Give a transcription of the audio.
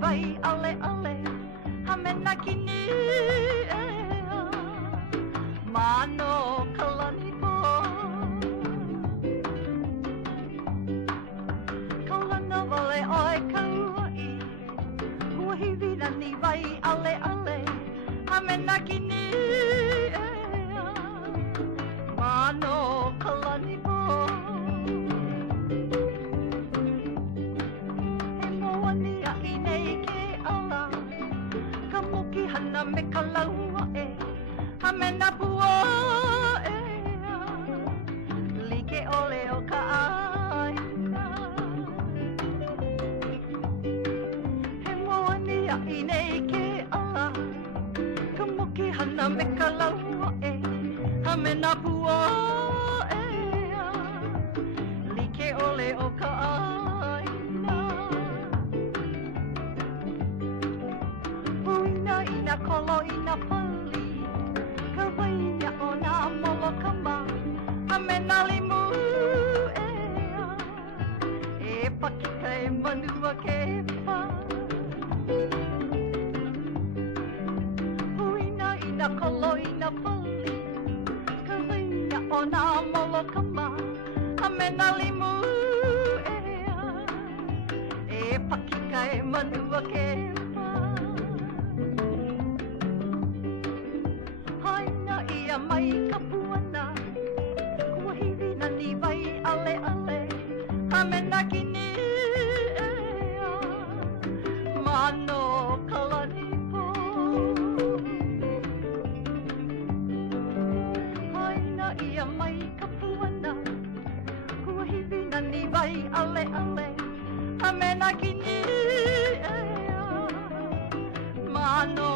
Waialeale, hamena kini mano kalani po. Kalana wale oi kauai, huahiwi nani Waialeale, hamena kini mano kalani po. Hana me kalaua hamena pua like ole o ka aina. He moani a inei ke ala, ka moki hana me kalaua hamena pua like ole o ka aina. Ina kolo ina pali, ka waia o nā molo kama, hamena limu pakika manua ke pa. Ina kolo ina pali, ka waia o nā molo kama, hamena limu pakika manua ke pa. Ia mai ka puana, kuahiwi nani Waialeale, hamena kini mano kalani po. Haina ia mai ka puana, kuahiwi nani Waialeale, hamena kini mano